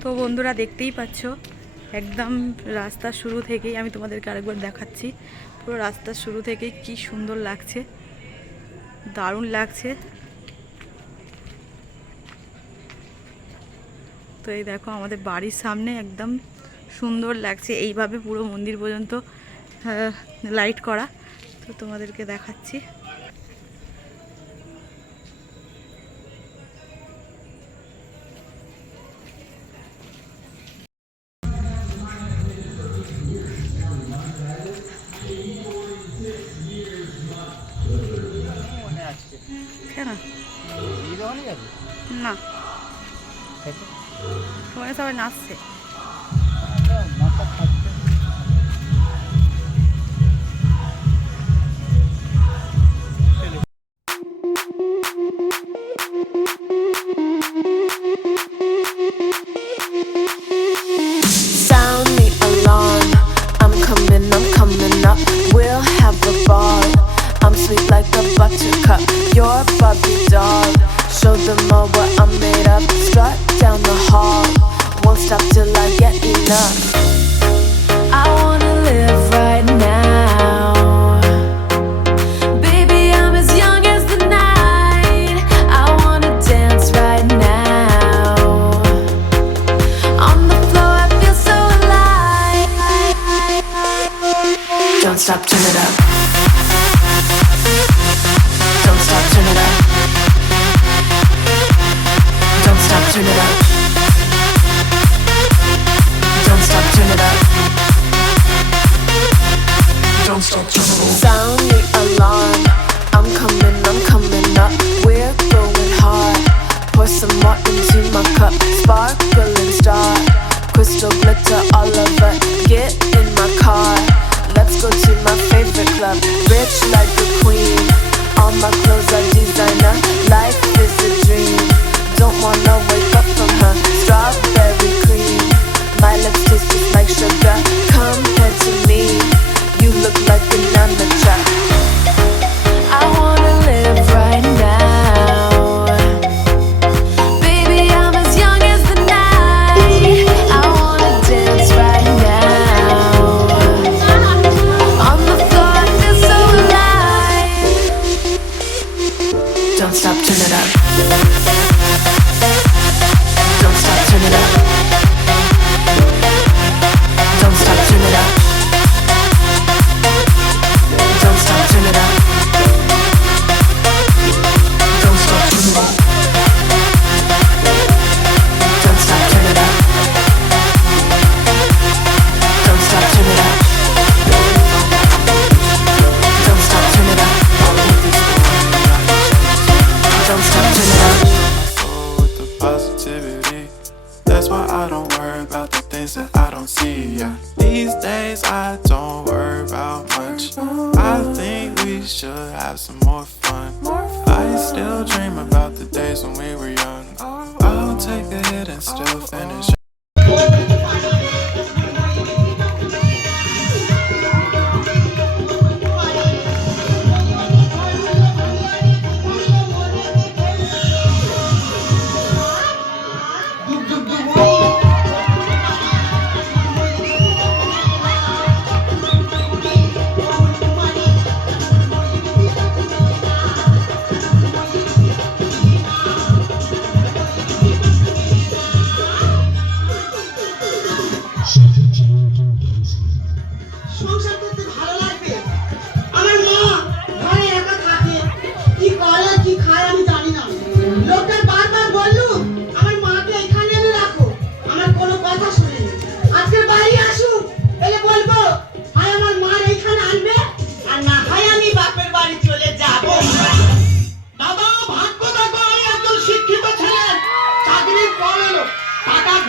তো বন্ধুরা দেখতেই পাচ্ছ, একদম রাস্তা শুরু থেকেই আমি তোমাদেরকে আরেকবার দেখাচ্ছি। পুরো রাস্তা শুরু থেকেই কি সুন্দর লাগছে, দারুণ লাগছে। তো এই দেখো আমাদের বাড়ির সামনে একদম সুন্দর লাগছে, এইভাবে পুরো মন্দির পর্যন্ত লাইট করা। তো তোমাদেরকে দেখাচ্ছি। I get enough. I wanna live right now. Baby, I'm as young as the night. I wanna dance right now. On the floor, I feel so alive. Don't stop, turn it up. Don't stop, turn it up. Don't stop, turn it up. Don't stop, turn it up.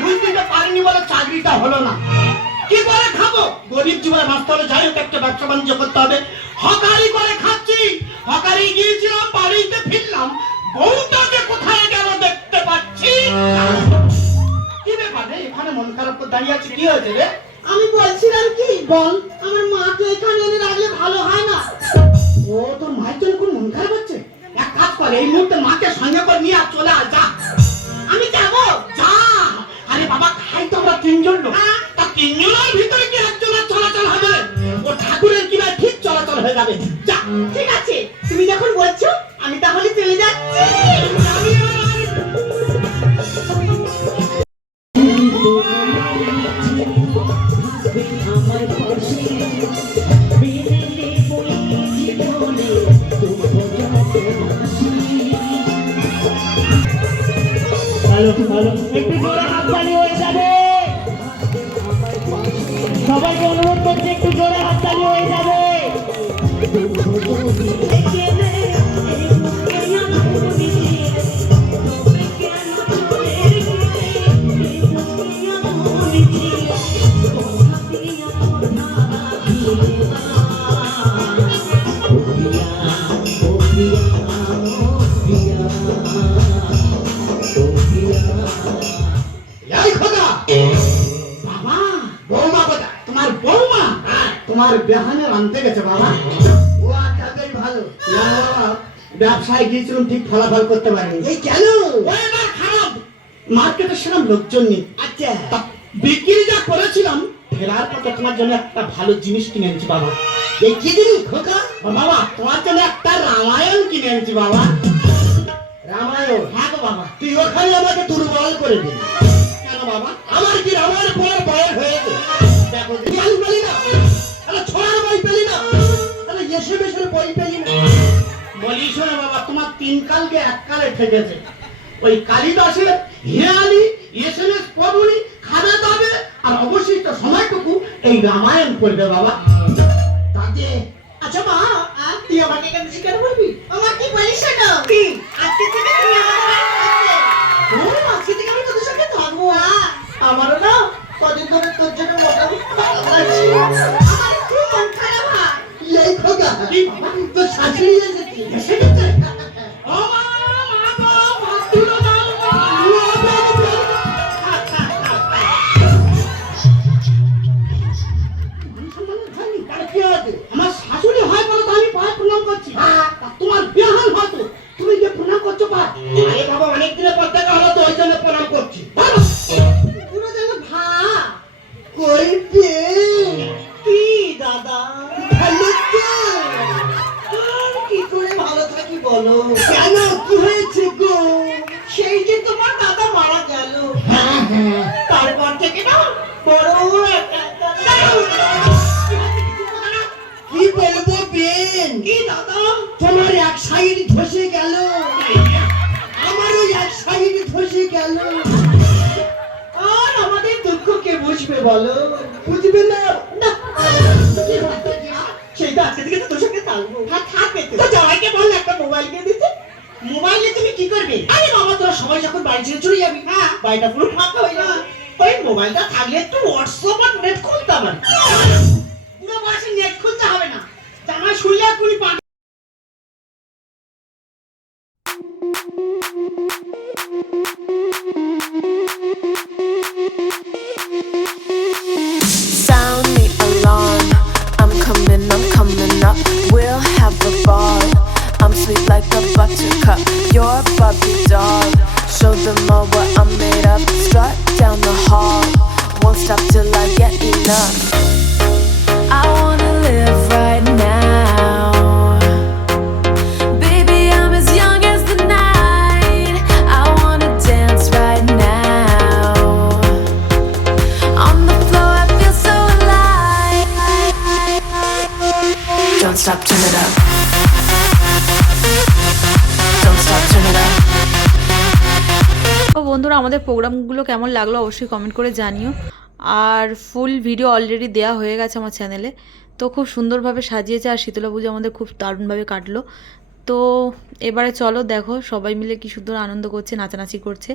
ঘুষ দিতে পারিনি বলে চাকরিটা হলো না। কি করে খাব? গরিব জীবনে বাঁচতে হলে যাই হোক একটা ব্যবসা বাণিজ্য করতে হবে। হকারি করে খাচ্ছি। হকারি গিয়েছিলাম বাড়িতে ফিরলাম। বউটাকে কোথায় গেল দেখতে পাচ্ছি কি ব্যাপার এখানে মন খারাপ করে দাঁড়িয়ে আছে কি হয়েছে রে? আমি বলছিলাম কি বল আমার মাকে এখানে এনে রাখলে ভালো হয় না। ও তোর মায়ের জন্য কোন মন খারাপ হচ্ছে? এক কাজ কর এই মুহূর্তে মাকে সঙ্গে করে নিয়ে আর চলে আয় যা। আমি যাব যা। বাবা খাই তো আমরা তিনজন লোক। তা তিনজনের ভিতরে কি একজনের চলাচল হবে? ও ঠাকুরের কি না ঠিক চলাচল হয়ে যাবে। যা। ঠিক আছে। তুমি যখন বলছো আমি তাহলে চলে যাচ্ছি। ভালো ভালো একটু জোরে হাততালি হয়ে যাবে। সবাইকে অনুরোধ করছি, একটু জোরে হাততালি হয়ে যাবে। আনতে গেছে বাবা। ও আটাই ভালো। না বাবা ব্যবসায় গিয়েছিলাম ঠিক ফলাফল করতে পারিনি। এই কেন? ও এবার খারাপ। মার্কেটে সেরকম লোকজন নেই। আচ্ছা। বিক্রি যা করেছিলাম ফেরার পথে তোমার জন্য একটা ভালো জিনিস কিনে এনেছি বাবা। এই কি জিনিস খোকা বাবা তোমার জন্য একটা রামায়ণ কিনে এনেছি বাবা। রামায়ণ? হ্যাঁ গো বাবা। তুই ওখানে আমাকে দুর্বল করে দিলি। কেন বাবা? আমার কি রামায়ণ পড়ার বয়স হয়েছে? দেখো আমি পেলি না? তাহলে ছড়ার বই পেলি না? তাহলে এসে বেসের বই পেলি না? বলি শোনে বাবা তোমার তিন কালকে এক কালে ঠেকেছে। ওই কালিদাসের হেয়ালি এসএমএস দাবে আর অবশিষ্ট সময়টুকু এই রামায়ণ বাবা। তাতে আচ্ছা মা তুই আমাকে এখানে শিকার বলবি আমার কি বলিস না কি? আজকে থেকে তুমি ও আজকে থেকে আমি তোদের সঙ্গে থাকব? আমারও না কদিন ধরে তোর জন্য মোটামুটি ভালো লাগছে। শাশুড়ি এসেছে এসে গেছে কেন কি হয়েছে গো? সেই যে তোমার দাদা মারা গেল। হ্যাঁ হ্যাঁ। তারপর থেকে না বড় কি বলব বেন? কি দাদা? তোমার এক সাইড ধসে গেল। আমারও এক সাইড ধসে গেল। আর আমাদের দুঃখ কে বুঝবে বলো? বুঝবে না। সেই তো আজকে থেকে তো তোর সঙ্গে থাকব। হ্যাঁ থাকবে তো তো জামাইকে বল একটা মোবাইল কিনে দিতে মোবাইলে তুমি কি করবে? আরে বাবা তোরা সবাই যখন বাড়ি ছেড়ে চলে যাবি হ্যাঁ। বাড়িটা পুরো ফাঁকা হয়ে যাবে। ওই মোবাইলটা থাকলে একটু হোয়াটসঅ্যাপ আর নেট খুলতাম আর কি। পুরো বয়সে নেট খুলতে হবে না। জামা শুনলে এক্ষুনি stop, turn it up. বন্ধুরা আমাদের প্রোগ্রামগুলো কেমন লাগল অবশ্যই কমেন্ট করে জানিও। আর ফুল ভিডিও অলরেডি দেওয়া হয়ে গেছে আমার চ্যানেলে তো খুব সুন্দরভাবে সাজিয়েছে আর শীতলা পুজো আমাদের খুব দারুণভাবে কাটলো। তো এবারে চলো দেখো সবাই মিলে কি সুন্দর আনন্দ করছে নাচানাচি করছে।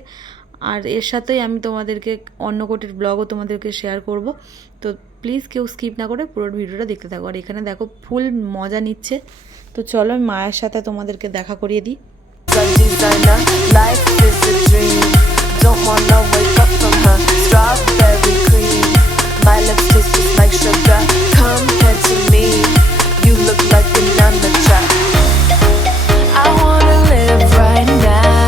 আর এর সাথেই আমি তোমাদেরকে অন্য কোটির ব্লগও তোমাদেরকে শেয়ার করব। তো প্লিজ কেউ স্কিপ না করে পুরো ভিডিওটা দেখতে থাকো। আর এখানে দেখো ফুল মজা নিচ্ছে। তো চলো আমি মায়ের সাথে তোমাদেরকে দেখা করিয়ে দিই। I wanna live right now.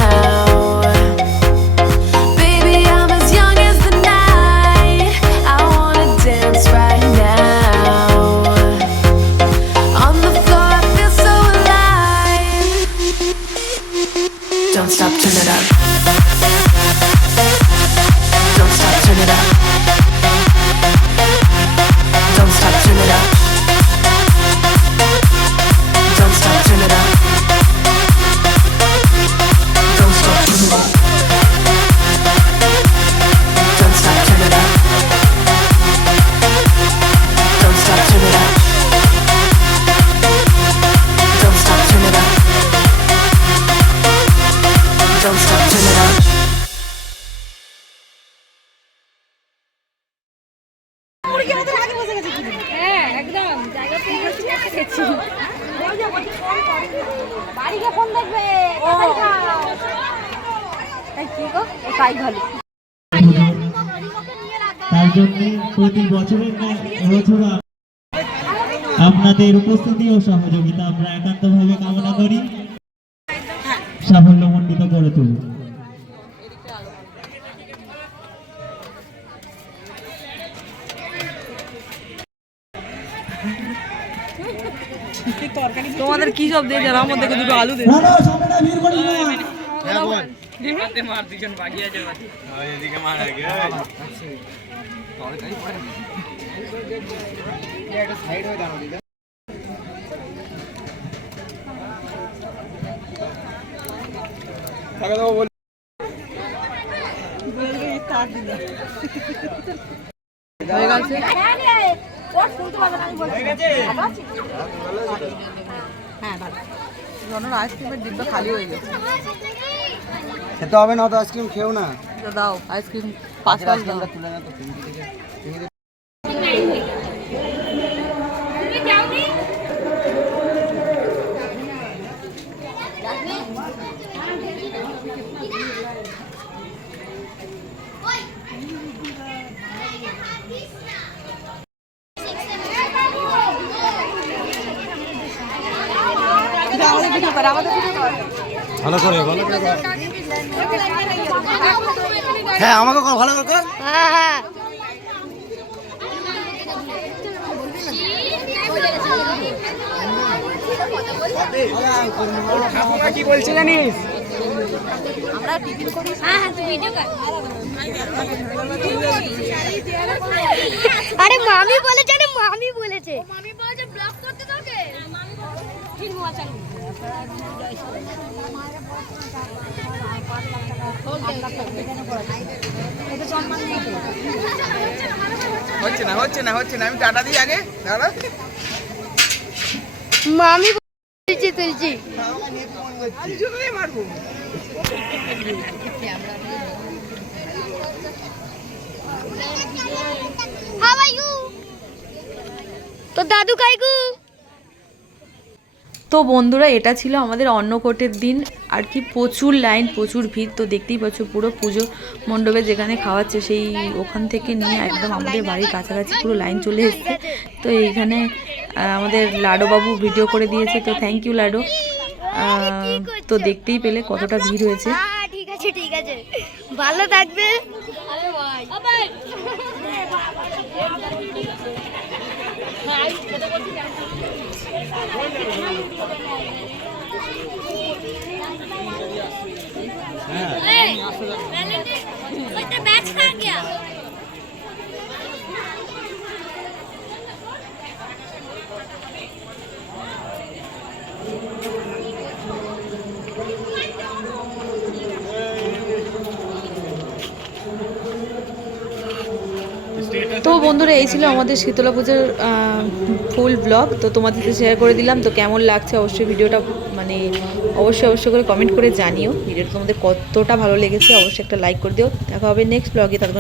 দেখবে তার জন্য প্রতি বছরের এবছর আপনাদের উপস্থিতি ও সহযোগিতা আমরা একান্তভাবে কামনা করি। সাফল্যমণ্ডিত করে তুলুন। তোমাদের কি সব দিয়ে যারা আমার দেখে দুটো আলু দে হয়ে গেছে। হ্যাঁ জনের আইসক্রিমের ডিব্বা খালি হয়ে গেছে। খেতে হবে না তো আইসক্রিম খেও না। দাও আইসক্রিম পাঁচ পাঁচ ভালো করে ভালো করে। হ্যাঁ আমাকে কর ভালো করে। কি বলছি জানিস আরে মামি বলেছে আরে মামি বলেছে মামি বলেছে ব্লক হচ্ছে না হচ্ছে না হচ্ছে না আমি টাটা দিই আগে দাঁড়া মামি তুলছি তুলছি মারবো হাউ আর ইউ তো দাদু কাইকু তো বন্ধুরা এটা ছিল আমাদের অন্নকোটের দিন। আর কি প্রচুর লাইন প্রচুর ভিড় তো দেখতেই পাচ্ছ পুরো পুজো মণ্ডপে যেখানে খাওয়াচ্ছে সেই ওখান থেকে নিয়ে একদম আমাদের বাড়ির কাছাকাছি পুরো লাইন চলে এসছে। তো এইখানে আমাদের লাডোবাবু ভিডিও করে দিয়েছে তো থ্যাংক ইউ লাডো। তো দেখতেই পেলে কতটা ভিড় হয়েছে। হ্যাঁ ঠিক আছে ঠিক আছে। ভালো থাকবে। खा বন্ধুরা, এই ছিল আমাদের শীতলা পুজোর ফুল ব্লগ তো তোমাদের সাথে শেয়ার করে দিলাম। তো কেমন লাগছে অবশ্যই ভিডিওটা মানে অবশ্যই অবশ্যই করে কমেন্ট করে জানিও। ভিডিওটা তোমাদের কতটা ভালো লেগেছে অবশ্যই একটা লাইক করে দিও। দেখা হবে নেক্সট ব্লগে তাদের